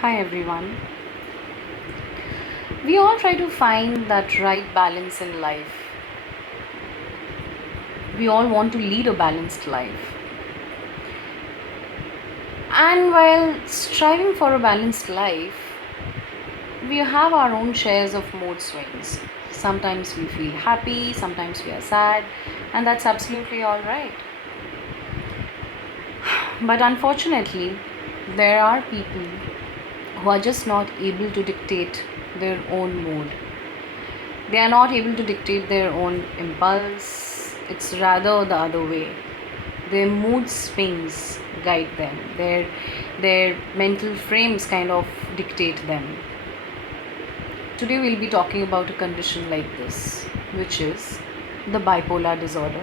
Hi everyone. We all try to find that right balance in life. We all want to lead a balanced life. And while striving for a balanced life, we have our own shares of mood swings. Sometimes we feel happy, sometimes we are sad, and that's absolutely all right. But unfortunately, there are people who are just not able to dictate their own mood. They are not able to dictate their own impulse. It's rather the other way. Their mood swings guide them. Their mental frames kind of dictate them. Today we'll be talking about a condition like this, which is the bipolar disorder.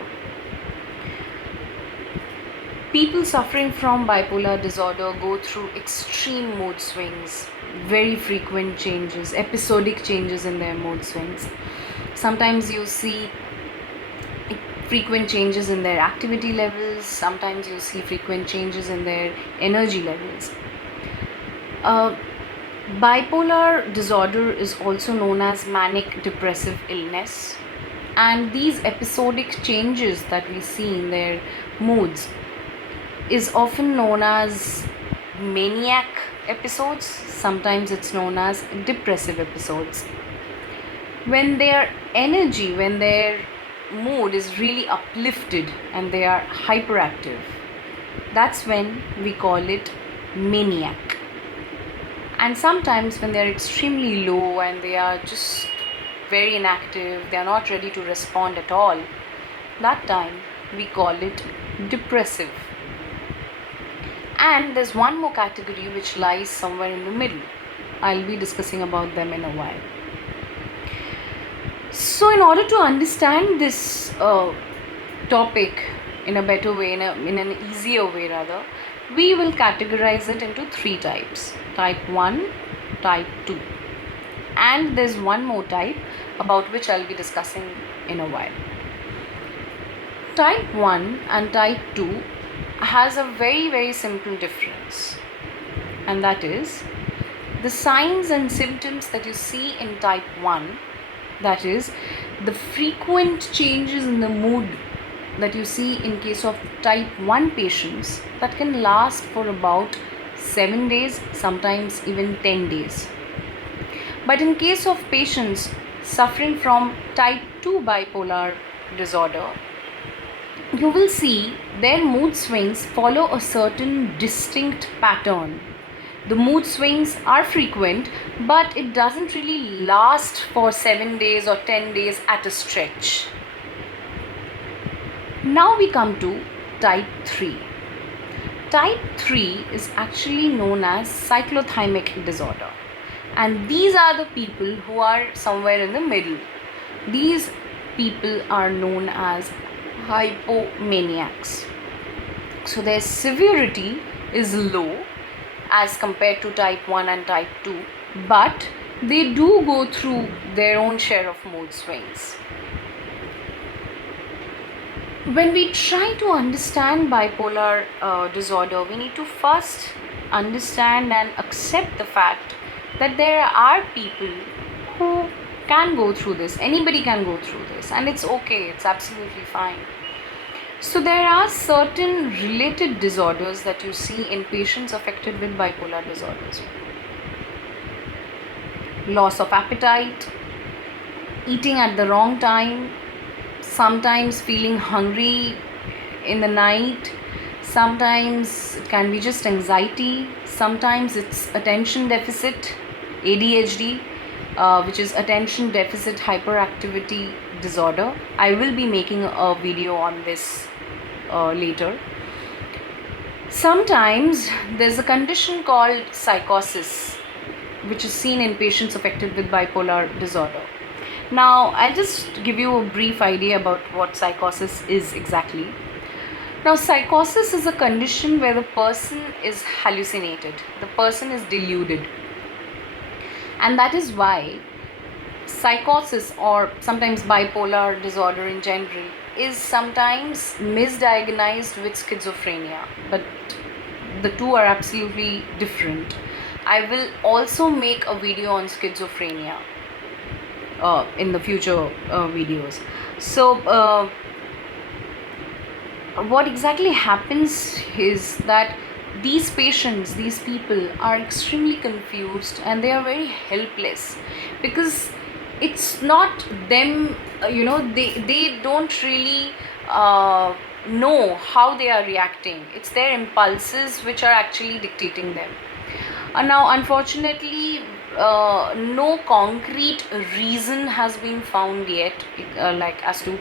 People suffering from bipolar disorder go through extreme mood swings, very frequent changes, episodic changes in their mood swings. Sometimes you see frequent changes in their activity levels, sometimes you see frequent changes in their energy levels. Bipolar disorder is also known as manic depressive illness, and these episodic changes that we see in their moods is often known as maniac episodes. Sometimes it's known as depressive episodes. When their energy, when their mood is really uplifted and they are hyperactive, that's when we call it maniac. And sometimes when they're extremely low and they are just very inactive, they are not ready to respond at all, that time we call it depressive. And there's one more category which lies somewhere in the middle. I'll be discussing about them in a while. So in order to understand this topic in a better way, in an easier way rather, we will categorize it into three types: type 1, type 2, and there's one more type about which I'll be discussing in a while. Type 1 and type 2 has a very simple difference, and that is the signs and symptoms that you see in type 1, that is the frequent changes in the mood that you see in case of type 1 patients, that can last for about 7 days, sometimes even 10 days. But in case of patients suffering from type 2 bipolar disorder, you will see their mood swings follow a certain distinct pattern. The mood swings are frequent, but it doesn't really last for 7 days or 10 days at a stretch. Now we come to type 3. Type 3 is actually known as cyclothymic disorder, and these are the people who are somewhere in the middle. These people are known as hypomaniacs. So their severity is low as compared to type 1 and type 2, but they do go through their own share of mood swings. When we try to understand bipolar disorder, we need to first understand and accept the fact that there are people who can go through this. Anybody can go through this, and it's okay, it's absolutely fine. So there are certain related disorders that you see in patients affected with bipolar disorders. Loss of appetite, eating at the wrong time, sometimes feeling hungry in the night, sometimes it can be just anxiety, sometimes it's attention deficit, ADHD, which is attention deficit hyperactivity disorder. I will be making a video on this later. Sometimes there's a condition called psychosis, which is seen in patients affected with bipolar disorder. Now, I'll just give you a brief idea about what psychosis is exactly. Now, psychosis is a condition where the person is hallucinated, the person is deluded. And that is why psychosis, or sometimes bipolar disorder in general, is sometimes misdiagnosed with schizophrenia, but the two are absolutely different. I will also make a video on schizophrenia in the future videos. So what exactly happens is that these patients, these people are extremely confused and they are very helpless, because it's not them, they don't really know how they are reacting. It's their impulses which are actually dictating them. Now, unfortunately, no concrete reason has been found yet, like as to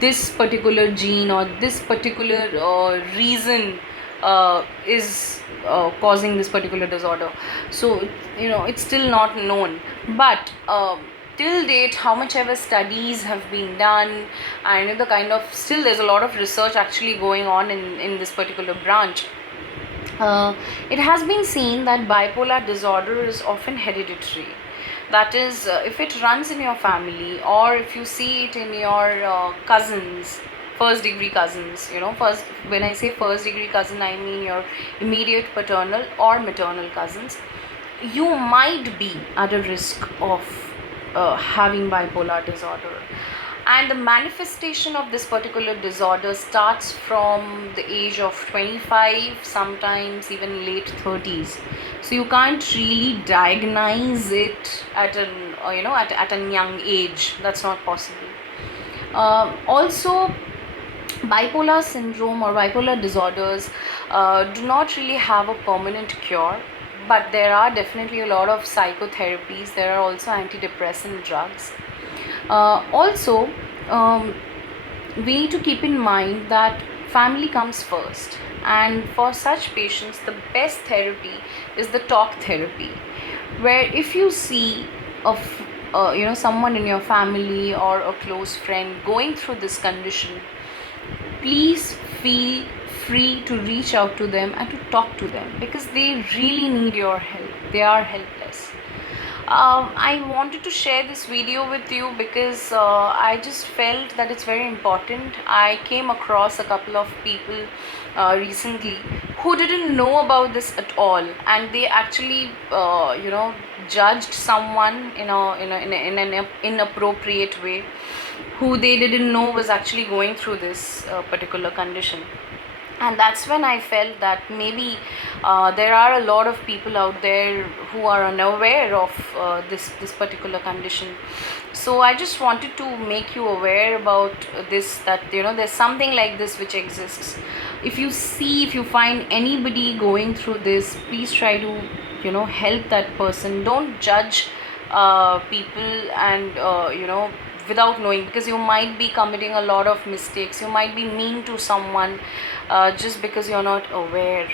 this particular gene or this particular reason is causing this particular disorder. So it's still not known. But till date, how much ever studies have been done, and the kind of, still there's a lot of research actually going on in this particular branch. It has been seen that bipolar disorder is often hereditary. That is, if it runs in your family, or if you see it in your cousins, first degree cousins, first, when I say first degree cousin, I mean your immediate paternal or maternal cousins, you might be at a risk of having bipolar disorder. And the manifestation of this particular disorder starts from the age of 25, sometimes even late 30s. So you can't really diagnose it at an at a young age. That's not possible. Also, bipolar syndrome or bipolar disorders do not really have a permanent cure, but there are definitely a lot of psychotherapies. There are also antidepressant drugs. Also, we need to keep in mind that family comes first, and for such patients the best therapy is the talk therapy, where if you see someone in your family or a close friend going through this condition, please feel free to reach out to them and to talk to them, because they really need your help. They are helpless. I wanted to share this video with you because I just felt that it's very important. I came across a couple of people recently who didn't know about this at all, and they actually judged someone in an inappropriate way, who they didn't know was actually going through this particular condition. And that's when I felt that maybe there are a lot of people out there who are unaware of this particular condition. So I just wanted to make you aware about this, that there's something like this which exists. If you find anybody going through this, please try to help that person. Don't judge people and without knowing, because you might be committing a lot of mistakes. You might be mean to someone just because you're not aware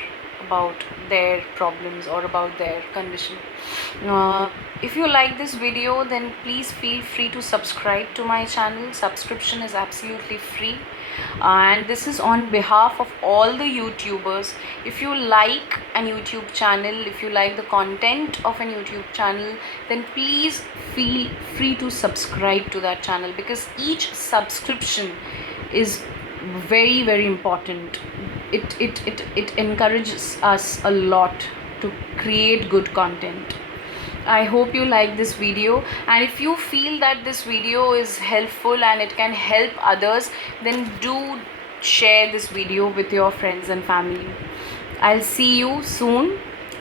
about their problems or about their condition. If you like this video, then please feel free to subscribe to my channel. Subscription is absolutely free, and this is on behalf of all the YouTubers. If you like a YouTube channel, if you like the content of a YouTube channel, then please feel free to subscribe to that channel, because each subscription is very, very important. It encourages us a lot to create good content. I hope you like this video, and if you feel that this video is helpful and it can help others, then do share this video with your friends and family. I'll see you soon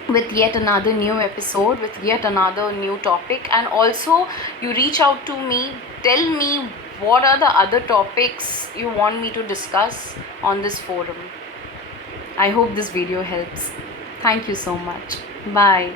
with yet another new episode, with yet another new topic. And also, you reach out to me, tell me what are the other topics you want me to discuss on this forum. I hope this video helps. Thank you so much. Bye.